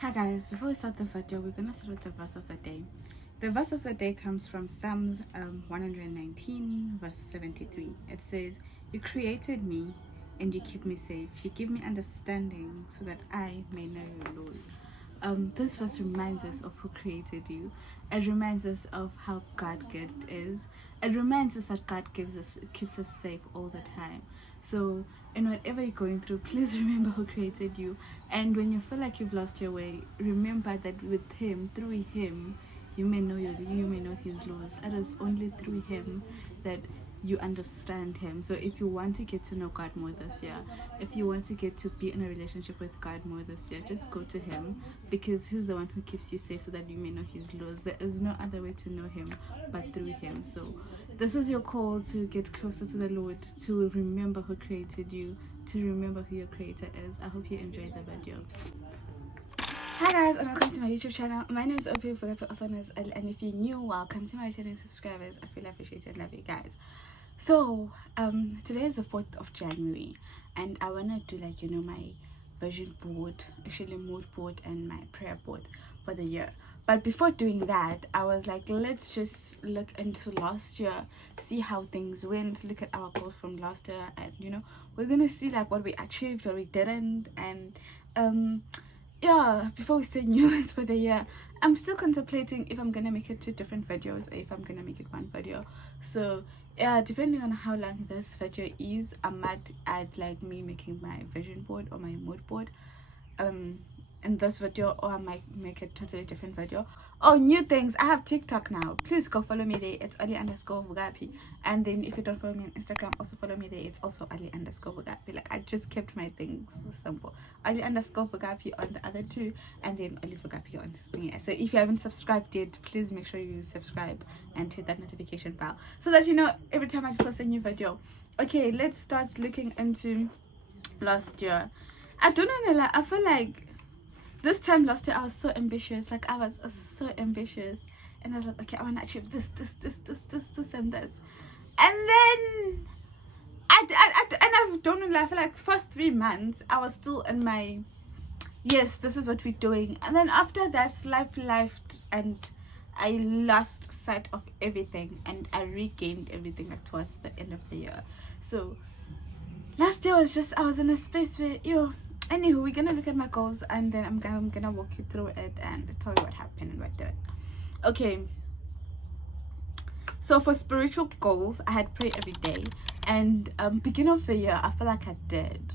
Hi guys, before we start the video, we're gonna start with the verse of the day. The verse of the day comes from Psalms 119 verse 73. It says, "You created me and you keep me safe. You give me understanding so that I may know your laws." This verse reminds us of who created you. It reminds us of how God good is. It reminds us that God keeps us safe all the time. So in whatever you're going through, please remember who created you. And when you feel like you've lost your way, remember that with Him, through Him, you may know His laws. It is only through Him that you understand Him. So if you want to get to know God more this year, if you want to get to be in a relationship with God more this year, just go to Him, because He's the one who keeps you safe so that you may know His laws. There is no other way to know Him but through Him. So this is your call to get closer to the Lord, to remember who created you, to remember who your creator is. I hope you enjoyed the video. Hi guys, and welcome to my YouTube channel. My name is Opie, also known as Elle, and if you're new, welcome to my returning subscribers. I feel appreciated, love you guys. So today is the 4th of January, and I wanna do my vision board, actually mood board, and my prayer board for the year. But before doing that, I was like, let's just look into last year, see how things went, look at our goals from last year, and we're gonna see like what we achieved, what we didn't, and yeah, before we say new ones for the year. I'm still contemplating if I'm gonna make it 2 different videos or if I'm gonna make it 1 video. So yeah, depending on how long this video is, I might add like me making my vision board or my mood board in this video, or I might make a totally different video. Oh, new things, I have TikTok now. Please go follow me there. It's Ali_Vugapi. And then if you don't follow me on Instagram, also follow me there. It's also Ali_Vugapi. Like, I just kept my things simple. Ali_Vugapi on the other 2, and then Ali Vugapi on this thing. So if you haven't subscribed yet, please make sure you subscribe and hit that notification bell so that you know every time I post a new video. Okay, let's start looking into last year. I don't know, like, I feel like this time last year I was so ambitious. Like, I was so ambitious, and I was like, okay, I want to achieve this, and this. And then I don't know, I feel like first 3 months I was still in my, yes, this is what we're doing. And then after that, life left, and I lost sight of everything, and I regained everything like towards the end of the year. So last year was just, I was in a space where, anywho, we're gonna look at my goals, and then I'm gonna walk you through it and tell you what happened and what didn't. Okay, so for spiritual goals, I had pray every day, and beginning of the year, I feel like I did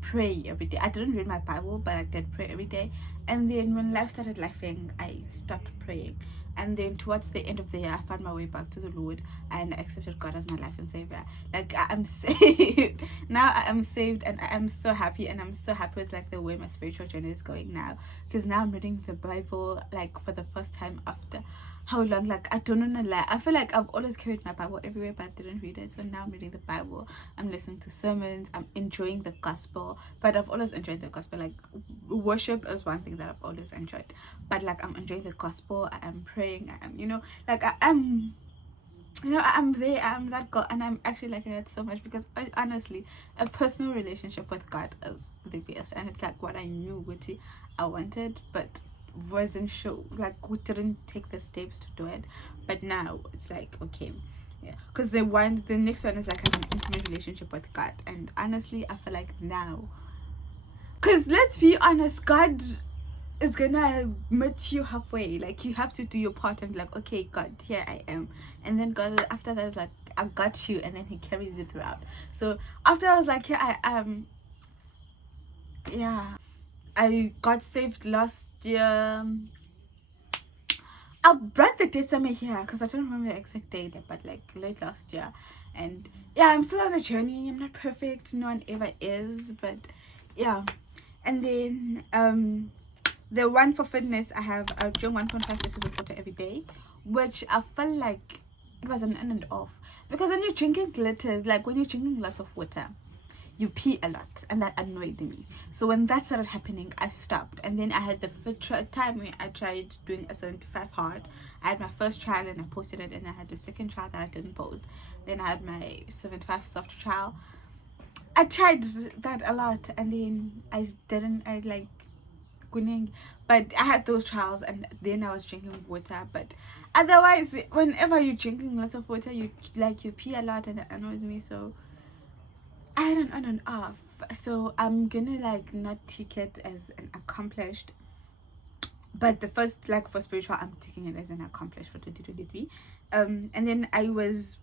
pray every day. I didn't read my Bible, but I did pray every day. And then when life started laughing, I stopped praying. And then towards the end of the year, I found my way back to the Lord, and I accepted God as my life and Savior. Like, I am saved now. I am saved, and I am so happy, and I'm so happy with like the way my spiritual journey is going now, because now I'm reading the Bible like for the first time after how long. Like, I don't know, like, I feel like I've always carried my Bible everywhere, but I didn't read it. So now I'm reading the Bible, I'm listening to sermons, I'm enjoying the gospel. But I've always enjoyed the gospel. Like, worship is one thing that I've always enjoyed, but like, I'm enjoying the gospel, I am praying, I am, like, I'm there, I'm that girl, and I'm actually liking it so much, because honestly, a personal relationship with God is the best, and it's like what I knew I wanted, but wasn't sure, like, we didn't take the steps to do it. But now it's like, okay, yeah, because the next one is like an intimate relationship with God, and honestly, I feel like now, because let's be honest, God is gonna meet you halfway. Like, you have to do your part and be like, okay, God, here I am. And then God after that is like, I got you, and then He carries you throughout. So after I was like, here I am, yeah, I got saved last year. I'll write the date somewhere here, because I don't remember the exact date, but like late last year. And yeah, I'm still on the journey. I'm not perfect, no one ever is, but yeah. And then the one for fitness, I have drink 1.5 liters of water every day, which I felt like it was an on and off, because when you're drinking liters, like when you're drinking lots of water, you pee a lot, and that annoyed me. So when that started happening, I stopped. And then I had the time where I tried doing a 75 hard. I had my first trial and I posted it, and I had the second trial that I didn't post. Then I had my 75 soft trial. I tried that a lot, and then I but I had those trials, and then I was drinking water. But otherwise, whenever you're drinking lots of water, you pee a lot, and that annoys me. So I don't on and off. So I'm gonna not take it as an accomplished, but the first for spiritual, I'm taking it as an accomplished for 2023. And then I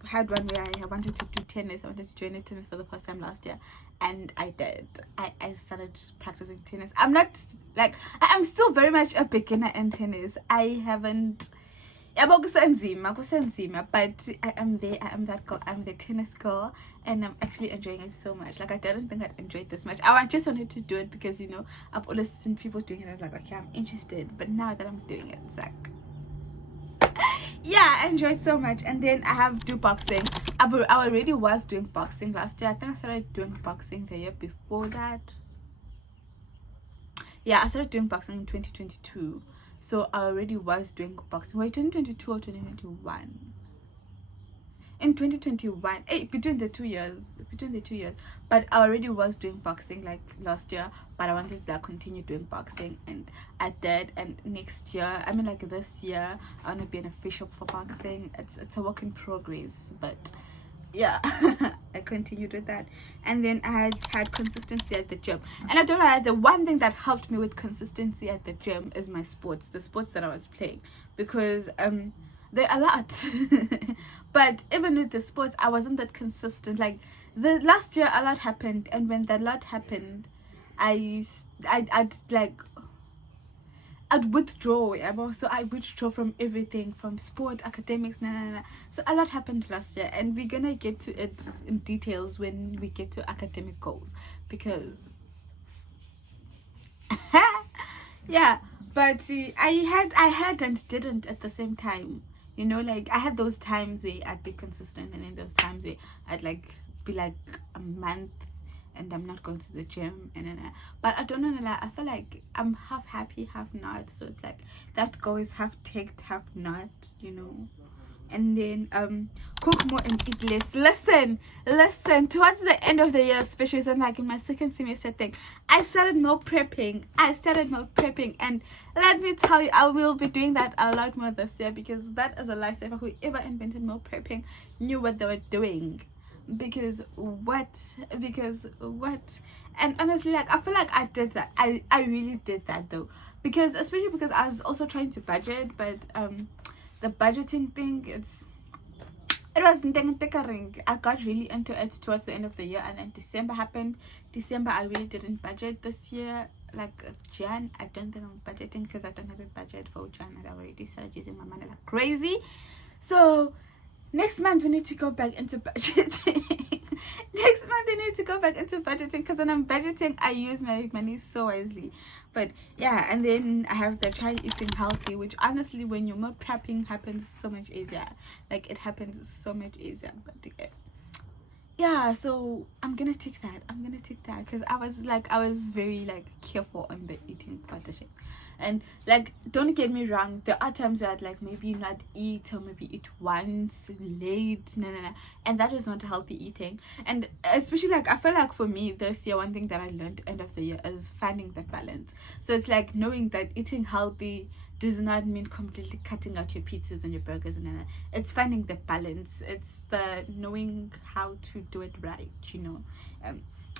had one where I wanted to do tennis. I wanted to join tennis for the first time last year, and I did. I started practicing tennis. I'm not I am still very much a beginner in tennis. I haven't. But I am there. I am that girl. I'm the tennis girl, and I'm actually enjoying it so much. I didn't think I'd enjoy it this much. I just wanted to do it because I've always seen people doing it. I was like, okay, I'm interested. But now that I'm doing it, it's yeah, I enjoy it so much. And then I have do boxing. I already was doing boxing last year. I think I started doing boxing the year before that. Yeah, I started doing boxing in 2022. So I already was doing boxing. Wait, 2022 or 2021? In 2021, between the 2 years. But I already was doing boxing last year, but I wanted to continue doing boxing, and I did. And next year, this year, I want to be an official for boxing. It's a work in progress, but yeah. I continued with that. And then I had consistency at the gym, and I don't know, the one thing that helped me with consistency at the gym is the sports that I was playing, because they're a lot. But even with the sports, I wasn't that consistent. The last year, a lot happened, and when that lot happened, I'd withdraw. So I withdraw from everything, from sport, academics, So a lot happened last year, and we're gonna get to it in details when we get to academic goals, because yeah. But I had and didn't at the same time. I had those times where I'd be consistent, and then those times where I'd be a month and I'm not going to the gym, but I don't know, I feel like I'm half happy, half not. So it's that goal is half ticked, half not, And then cook more and eat less. Listen, towards the end of the year, especially so in my second semester thing, I started meal prepping, and let me tell you, I will be doing that a lot more this year, because that is a lifesaver. Whoever invented meal prepping knew what they were doing. Because what? And honestly, I feel like I did that. I really did that though, especially because I was also trying to budget, but the budgeting thing, it was I got really into it towards the end of the year, and then December happened. I really didn't budget this year. Jan, I don't think I'm budgeting, because I don't have a budget for Jan, and I already started using my money like crazy. So next month we need to go back into budgeting. Because when I'm budgeting, I use my money so wisely. But yeah, and then I have the try eating healthy, which honestly, when you're more prepping, happens so much easier. It happens so much easier. But yeah, so I'm gonna take that, because I was very careful on the eating partition. And don't get me wrong, there are times where I'd maybe not eat, or maybe eat once late, and that is not healthy eating. And especially I feel for me this year, one thing that I learned end of the year is finding the balance. So it's knowing that eating healthy does not mean completely cutting out your pizzas and your burgers, it's finding the balance. It's the knowing how to do it right,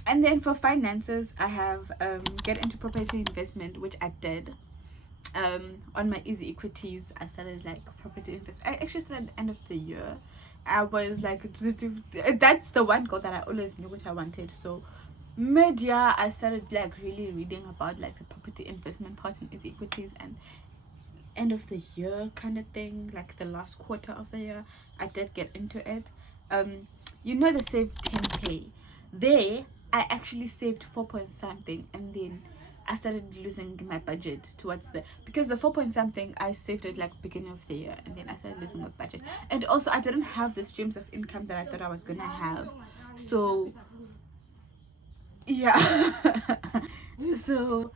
And then for finances, I have get into property investment, which I did. On my easy equities, I started property investment. I actually started at the end of the year. I was that's the one goal that I always knew what I wanted. So mid-year, I started really reading about the property investment part in easy equities, and end of the year kind of thing, the last quarter of the year, I did get into it. The save 10k. There, I actually saved 4 point something, and then I started losing my budget because the 4 point something, I saved it beginning of the year, and then I started losing my budget. And also, I didn't have the streams of income that I thought I was gonna have. So yeah. So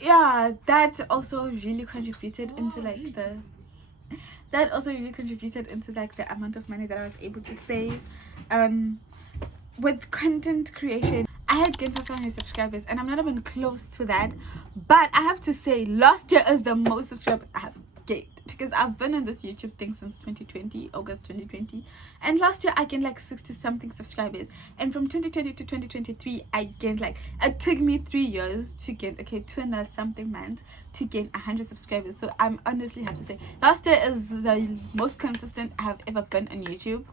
yeah, that also really contributed into the amount of money that I was able to save. With content creation, I had gained 500 subscribers, and I'm not even close to that. But I have to say, last year is the most subscribers I have gained, because I've been on this YouTube thing since 2020, August 2020, and last year I gained like 60 something subscribers, and from 2020 to 2023 I gained like, it took me 3 years to gain, okay, 2 and something months to gain 100 subscribers. So I'm honestly have to say, last year is the most consistent I have ever been on YouTube.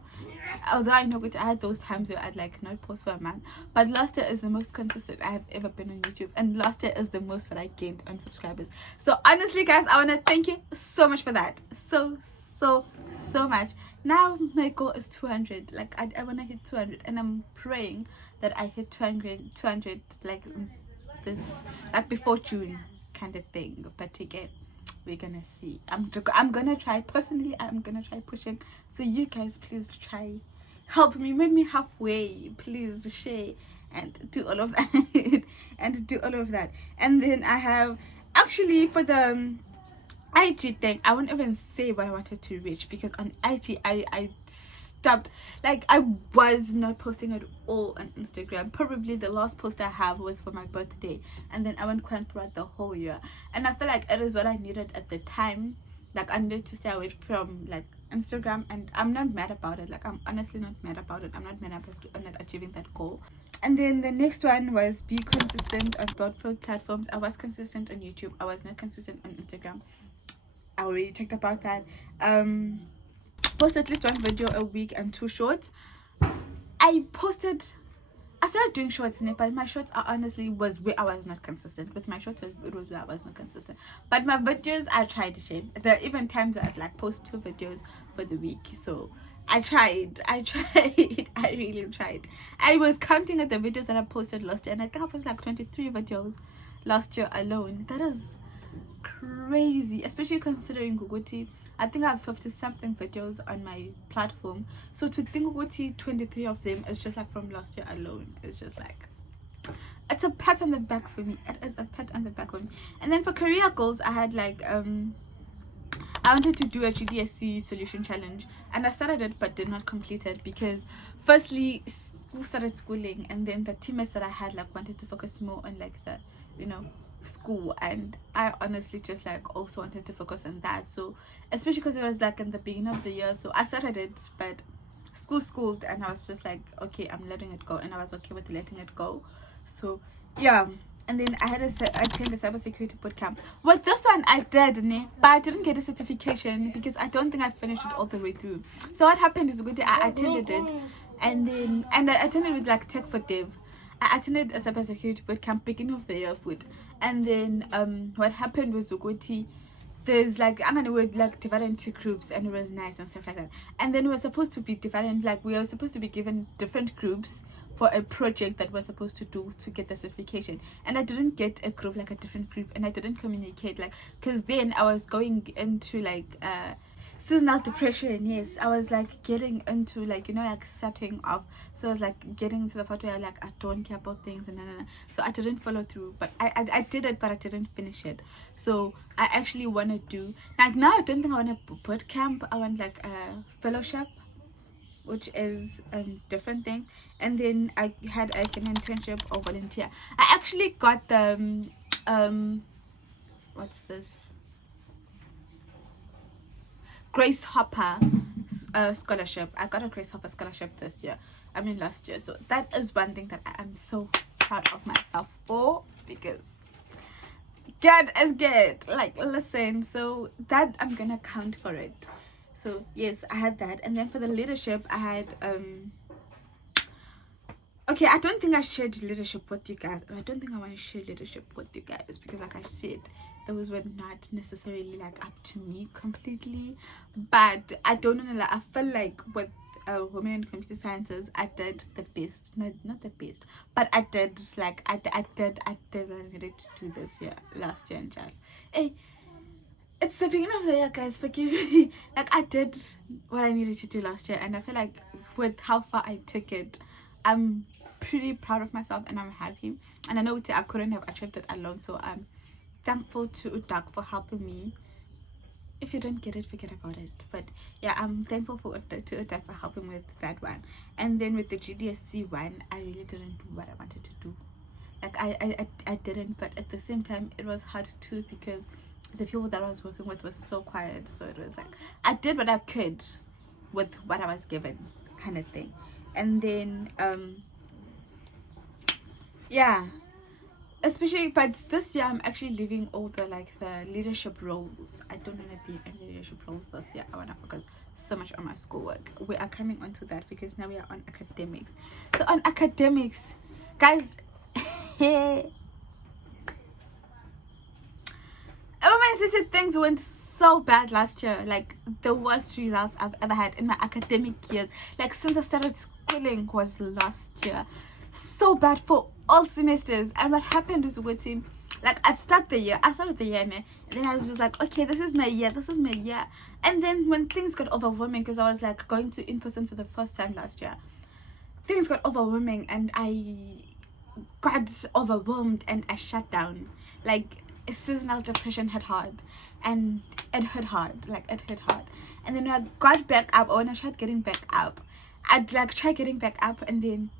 Although I know I had those times where I'd like not post for a month, but last year is the most consistent I have ever been on YouTube, and last year is the most that I gained on subscribers. So honestly, guys, I want to thank you so much for that, so much. Now my goal is 200. Like I want to hit 200, and I'm praying that I hit 200 like this, like before June kind of thing. But again, we're gonna see. I'm gonna try personally. I'm gonna try pushing. So you guys, please try, help me, meet me halfway. Please share and do all of that and then I have, actually, for the IG thing, I won't even say what I wanted to reach, because on IG I stopped. Like, I was not posting at all on Instagram. Probably the last post I have was for my birthday, and then I went quite throughout the whole year, and I feel like it is what I needed at the time. Like, I needed to stay away from like Instagram, and I'm not mad about it. Like, I'm honestly not mad about it. I'm not mad about not achieving that goal. And then the next one was be consistent on both platforms. I was consistent on YouTube. I was not consistent on Instagram. I already talked about that. Post at least 1 video a week and 2 shorts. I started doing shorts, but my shorts are honestly was where I was not consistent. With my shorts, it was where I was not consistent. But my videos, I tried to share. There are even times I'd like post 2 videos for the week. So I tried. I really tried. I was counting at the videos that I posted last year, and I think I posted like 23 videos last year alone. That is crazy, especially considering Guguti. I think I have 50 something videos on my platform, so to think Guguti 23 of them is just like from last year alone. It's just like, it's a pat on the back for me. It is a pat on the back for me. And then for career goals, I had like I wanted to do a GDSC solution challenge, and I started it but did not complete it, because firstly school started schooling, and then the teammates that I had like wanted to focus more on like the, school, and I honestly just like also wanted to focus on that. So especially because it was like in the beginning of the year, so I started it, but schooled, and I was just like, okay, I'm letting it go, and I was okay with letting it go. So yeah. And then I had attend the cybersecurity bootcamp. With this one, I did, but I didn't get a certification because I don't think I finished it all the way through. So what happened is, I attended it, and I attended with like Tech for Dev. I attended a cybersecurity bootcamp beginning of the year food, and then what happened was there's like, I'm gonna word like divided into groups, and it was nice and stuff like that. And then we were supposed to be divided, like we were supposed to be given different groups for a project that we're supposed to do to get the certification, and I didn't get a group, like a different group, and I didn't communicate, like, because then I was going into like seasonal depression. Yes, I was like getting into like, like setting off. So I was like getting to the part where like I don't care about things, and so I didn't follow through. But I did it, but I didn't finish it. So I actually want to do, like, now I don't think I want a boot camp. I want like a fellowship, which is different things. And then I had like an internship or volunteer. I actually got the what's this, Grace Hopper scholarship. I got a Grace Hopper scholarship last year. So that is one thing that I am so proud of myself for, because God is good. Like, listen, so that I'm gonna count for it. So yes, I had that. And then for the leadership, I had okay, I don't think I shared leadership with you guys, and I don't think I want to share leadership with you guys, because like I said, those were not necessarily like up to me completely. But I don't know, like, I feel like with women in computer sciences, I did the best. Not the best, but I did like I did what I needed to do this year, last year in Jan. Hey, it's the beginning of the year, guys, forgive me. Like, I did what I needed to do last year, and I feel like with how far I took it, I'm pretty proud of myself, and I'm happy. And I know I couldn't have achieved it alone, so I'm thankful to Udak for helping me if you don't get it, forget about it. But yeah, I'm thankful to Uta for helping with that one. And then with the GDSC one, I really didn't do what I wanted to do. Like I didn't, but at the same time it was hard too, because the people that I was working with was so quiet. So it was like I did what I could with what I was given, kind of thing. And then yeah, especially, but this year I'm actually leaving all the leadership roles. I don't want to be in leadership roles this year. I want to focus so much on my schoolwork. We are coming on to that because now we are on academics. So on academics, guys, everyone said things went so bad last year, like the worst results I've ever had in my academic years, like since I started schooling was last year. So bad for all semesters. And what happened was with him, like I started the year and then I was like, okay, this is my year, and then when things got overwhelming, because I was like going to in person for the first time last year, things got overwhelming and I got overwhelmed and I shut down. Like seasonal depression hit hard, and it hit hard. And then when I got back up, or when I tried getting back up, I'd like try getting back up, and then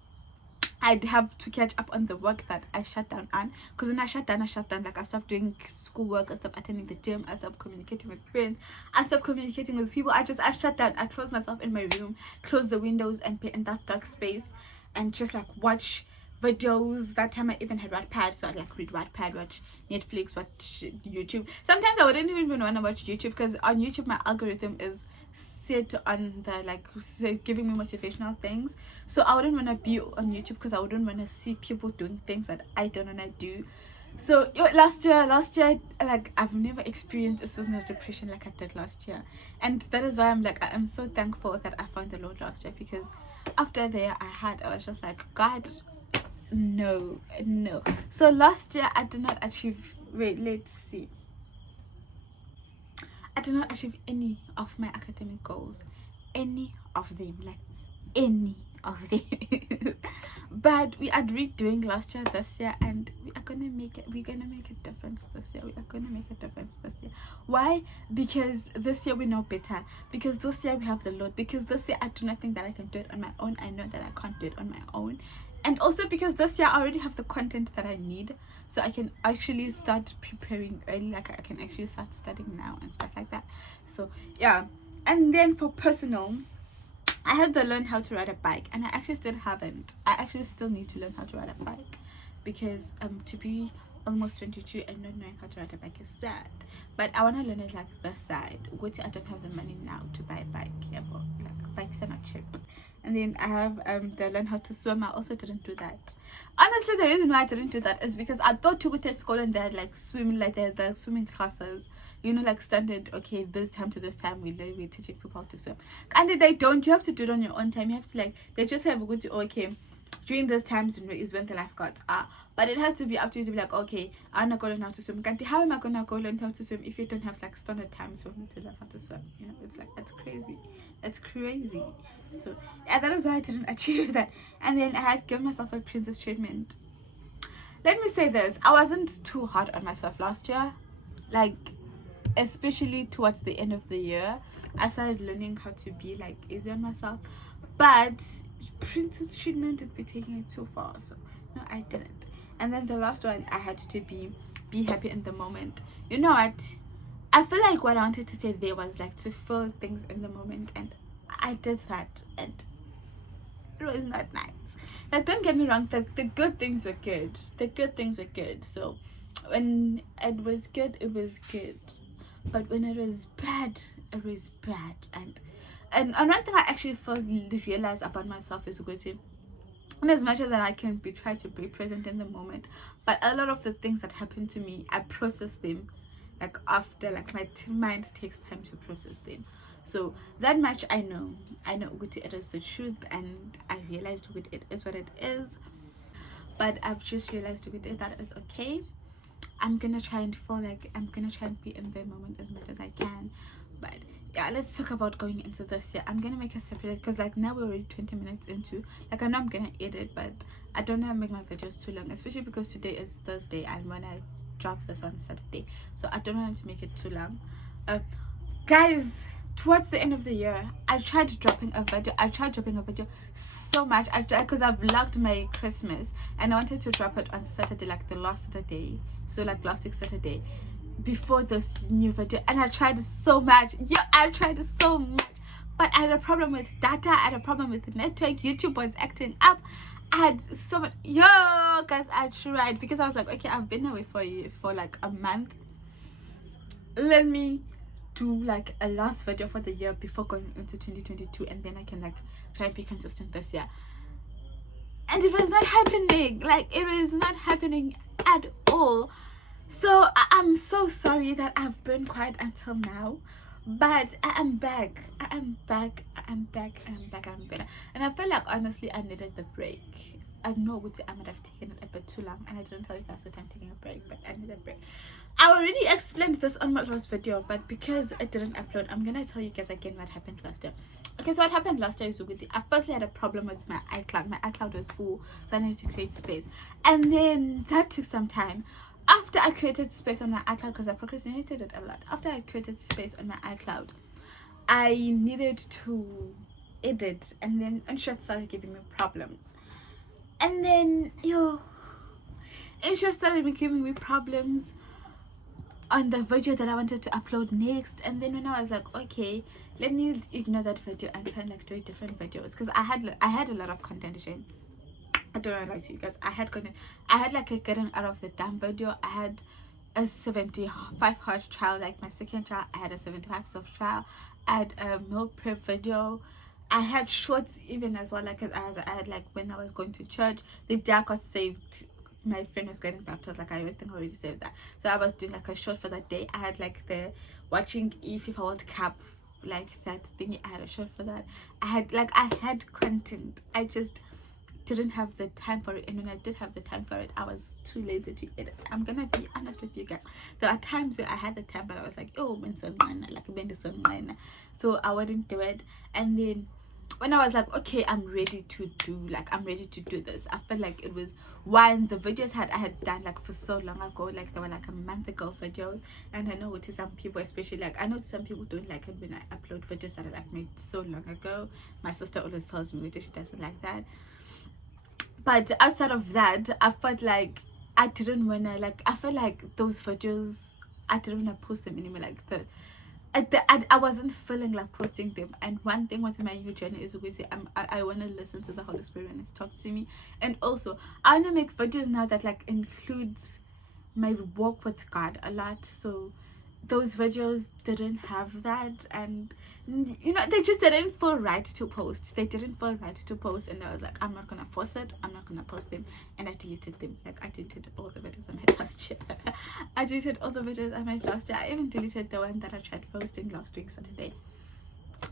I'd have to catch up on the work that I shut down on. Because when I shut down, like I stopped doing schoolwork, I stopped attending the gym, I stopped communicating with friends, I stopped communicating with people. I shut down. I closed myself in my room, closed the windows, and be in that dark space and just like watch videos. That time I even had Wattpad, so I'd like read Wattpad, watch Netflix, watch YouTube. Sometimes I wouldn't even want to watch YouTube, because on YouTube my algorithm is set on the giving me motivational things, so I wouldn't want to be on YouTube because I wouldn't want to see people doing things that I don't want to do. So last year, like I've never experienced a seasonal depression like I did last year, and that is why I'm so thankful that I found the Lord last year, because after the year I was just like, God, no. So last year I did not achieve, let's see, I did not achieve any of my academic goals, any of them. But we are redoing last year this year, and we're gonna make a difference this year. Why? Because this year we know better, because this year we have the Lord, because this year I do not think that I can do it on my own. I know that I can't do it on my own. And also because this year I already have the content that I need, so I can actually start preparing early. Like I can actually start studying now and stuff like that. So yeah. And then for personal, I had to learn how to ride a bike, and I actually still haven't. I actually still need to learn how to ride a bike, because to be almost 22 and not knowing how to ride a bike is sad. But I want to learn it like this side. I don't have the money now to buy a bike. Yeah, but like bikes are not cheap. And then I have the learn how to swim. I also didn't do that. Honestly, the reason why I didn't do that is because I thought to go to school and they had like swimming, like they had swimming classes, you know, like standard, okay, this time to this time we're teaching people how to swim. And they don't, you have to do it on your own time. You have to like, they just have a good, okay, during those times is when the lifeguards are. But it has to be up to you to be like, okay, I'm not going to learn how to swim. How am I going to go learn how to swim if you don't have like standard times for me to learn how to swim? You know, it's like, that's crazy. So yeah, that is why I didn't achieve that. And then I had given myself a princess treatment. Let me say this, I wasn't too hard on myself last year. Like, especially towards the end of the year, I started learning how to be like easy on myself. But princess treatment would be taking it too far, so no, I didn't. And then the last one, I had to be happy in the moment. You know what, I feel like what I wanted to say there was like to feel things in the moment, and I did that, and it was not nice. Like, don't get me wrong, the good things were good. So when it was good, it was good, but when it was bad, it was bad. And one thing I actually realized about myself is good. And as much as I can try to be present in the moment, but a lot of the things that happen to me, I process them like after, like my mind takes time to process them. So that much I know Uguti, it is the truth, and I realized Uguti, it is what it is. But I've just realized Uguti, that is okay. I'm gonna try and be in the moment as much as I can. But yeah, let's talk about going into this year. I'm gonna make a separate, because like now we're already 20 minutes into, like I know I'm gonna edit, but I don't want to make my videos too long, especially because today is Thursday and when I drop this on Saturday, so I don't want to make it too long. guys, towards the end of the year, I tried dropping a video so much. I tried, because I've vlogged my Christmas and I wanted to drop it on Saturday, like the last Saturday, so like last week Saturday, before this new video, and I tried so much. I tried so much, but I had a problem with data, I had a problem with the network, YouTube was acting up. I had so much, guys, I tried, because I was like, okay, I've been away for like a month, let me do like a last video for the year before going into 2022, and then I can like try and be consistent this year. And it was not happening, like it was not happening at all. So I'm so sorry that I've been quiet until now, but I am back. I'm better. And I feel like honestly I needed the break. I know I might have taken it a bit too long, and I didn't tell you guys that I'm taking a break, but I need a break. I already explained this on my last video, but because it didn't upload, I'm gonna tell you guys again what happened last year. Okay, so what happened last year is I firstly had a problem with my iCloud. My iCloud was full, so I needed to create space, and then that took some time. After I created space on my iCloud, because I procrastinated it a lot, after I created space on my iCloud, I needed to edit, and then InShot started giving me problems. And then, InShot started giving me problems on the video that I wanted to upload next. And then when I was like, okay, let me ignore that video and try and like do different videos, because I had a lot of content. I don't know, lie to you guys. I had like a getting out of the damn video. I had a 75 hard trial, like my second trial. I had a 75 soft trial. I had a meal prep video. I had shorts even as well, like I had like when I was going to church, the day I got saved, my friend was getting baptized, like I think I already saved that, so I was doing like a short for that day. I had like the watching FIFA World Cup, like that thingy. I had a short for that. I had content. I just didn't have the time for it, and when I did have the time for it, I was too lazy to edit. I'm gonna be honest with you guys. There are times where I had the time, but I was like, so I wouldn't do it. And then when I was like, okay, I'm ready to do this, I felt like it was one, the videos I had done like for so long ago, like they were like a month ago videos, and I know to some people, especially like I know some people don't like it when I upload videos that I like made so long ago. My sister always tells me that she doesn't like that. But outside of that, I felt like I didn't wanna, like, I felt like those videos, I didn't wanna post them anymore. Like I wasn't feeling like posting them. And one thing with my new journey is I want to listen to the Holy Spirit when it talks to me. And also I want to make videos now that like includes my walk with God a lot. So those videos didn't have that, and they just didn't feel right to post. And I was like, I'm not gonna force it, I'm not gonna post them. And I deleted them. Like I deleted all the videos I made last year. I deleted all the videos I made last year. I even deleted the one that I tried posting last week Saturday.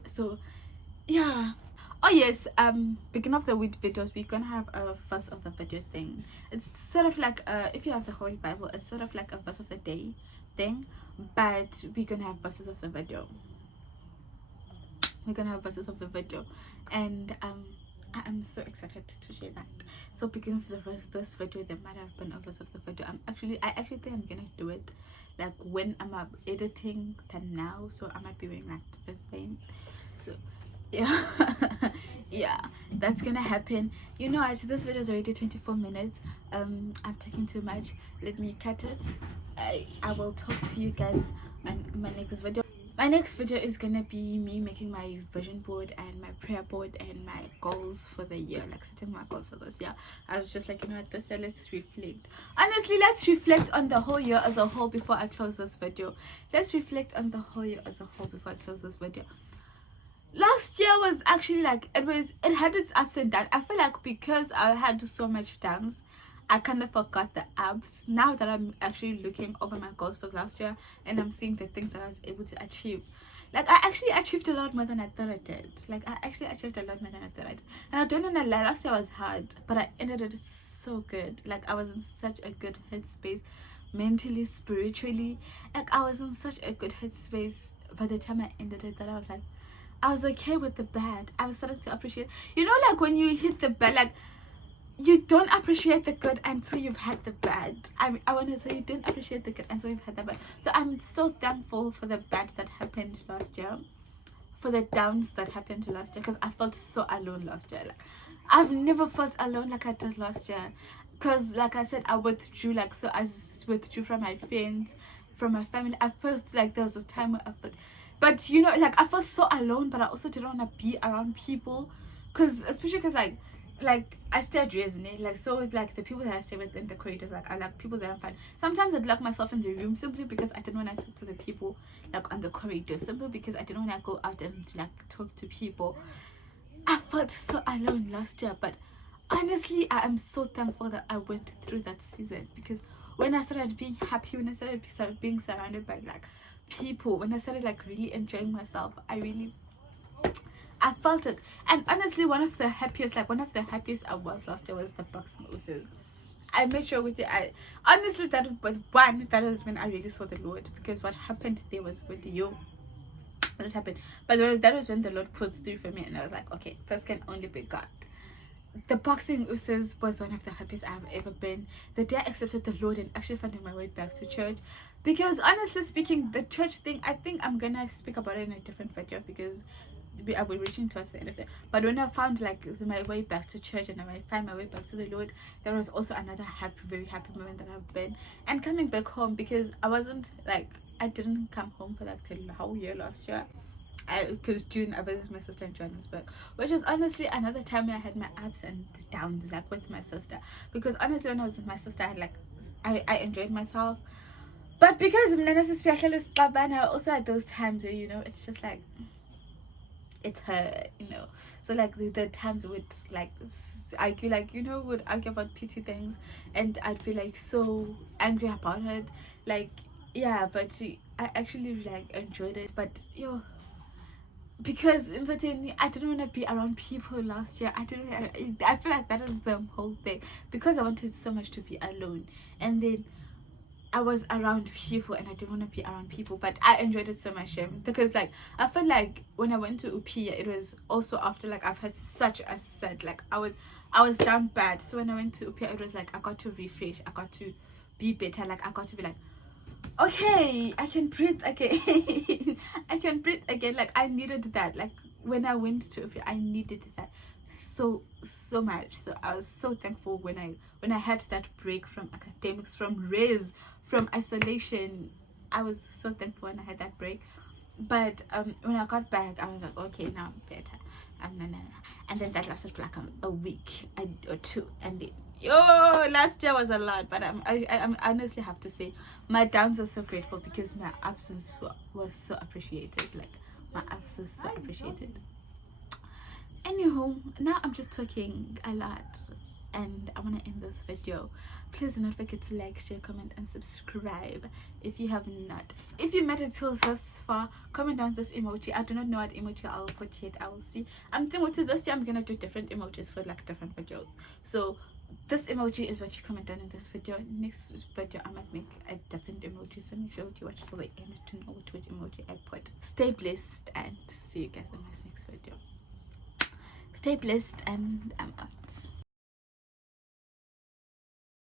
So yeah. Oh yes, beginning of the week videos, we're gonna have a verse of the video thing. It's sort of like if you have the Holy Bible, it's sort of like a verse of the day thing, but we're gonna have verses of the video. And I am so excited to share that. So beginning of this video, there might have been a verse of the video. I actually think I'm gonna do it like when I'm editing than now, so I might be doing like different things. So yeah. Yeah, that's gonna happen. This video is already 24 minutes. I've taken too much. Let me cut it. I will talk to you guys on my next video. My next video is gonna be me making my vision board and my prayer board and my goals for the year, like setting my goals for this year. I was just like, this year, let's reflect. Honestly, let's reflect on the whole year as a whole before I close this video. Last year was actually like, it had its ups and downs. I feel like because I had so much downs, I kind of forgot the ups. Now that I'm actually looking over my goals for last year and I'm seeing the things that I was able to achieve, like I actually achieved a lot more than I thought I did. And I don't know, last year was hard, but I ended it so good. Like I was in such a good headspace, mentally, spiritually. Like I was in such a good headspace by the time I ended it, that I was like, I was okay with the bad. I was starting to appreciate, like when you hit the bad, like you don't appreciate the good until you've had the bad. I want to say you don't appreciate the good until you've had the bad. So I'm so thankful for the bad that happened last year, for the downs that happened last year, because I felt so alone last year. Like, I've never felt alone like I did last year, because like I said, I withdrew, like, so I withdrew from my friends, from my family. I felt like there was a time where I felt, but you know, like I felt so alone, but I also didn't want to be around people, because especially because like I stay at Resne, like, so like the people that I stay with in the corridors, like I like people that I'm fine. Sometimes I'd lock myself in the room simply because I didn't want to talk to the people like on the corridor, simply because I didn't want to go out and like talk to people. I felt so alone last year, but honestly I am so thankful that I went through that season, because when I started being happy, when I started being surrounded by like people, when I started like really enjoying myself, I felt it. And honestly, one of the happiest I was last year was the Boxing Oasis. I made sure with it. I honestly, that was one, that was when I really saw the Lord, because what happened there was with you. What happened? But that was when the Lord put through for me, and I was like, okay, this can only be God. The Boxing Oasis was one of the happiest I've ever been. The day I accepted the Lord and actually finding my way back to church. Because honestly speaking, the church thing, I think I'm gonna speak about it in a different video, because I will be reaching towards the end of it. But when I found like my way back to church and I find my way back to the Lord, there was also another very happy moment that I've been. And coming back home, because I didn't come home for like the whole year last year. Because June I visited my sister in Johannesburg, which is honestly another time where I had my ups and downs, like with my sister. Because honestly, when I was with my sister, I enjoyed myself. But because I also had those times where, you know, it's just like, it's her, you know. So like the times would like argue, like, you know, would argue about petty things, and I'd be like so angry about it, like, yeah. But I actually like enjoyed it. But yo, because in certain, I didn't want to be around people last year. I feel like that is the whole thing, because I wanted so much to be alone, and then I was around people and I didn't want to be around people. But I enjoyed it so much, because like I felt like when I went to Upia, it was also after like I've had such a set, like I was down bad. So when I went to Upia, it was like I got to refresh, I got to be better, like I got to be like, okay, I can breathe again. I can breathe again. Like I needed that. Like when I went to Upia, I needed that so much. So I was so thankful when I had that break from academics, from from isolation. I was so thankful when I had that break. But when I got back, I was like, okay, now I'm better. And then that lasted for like a week or two, and then last year was a lot. But I honestly have to say my downs were so grateful, because my absence was so appreciated. Like my absence was so appreciated. Anywho, now I'm just talking a lot, and I want to end this video. Please do not forget to like, share, comment, and subscribe if you have not. If you made it till this far, comment down this emoji. I do not know what emoji I'll put yet. I will see. I'm thinking with this year I'm gonna do different emojis for like different videos. So this emoji is what you comment down in this video. Next video I might make a different emoji, so make sure you watch till the end to know which emoji I put. Stay blessed, and see you guys in my next video. Stay blessed, and I'm out.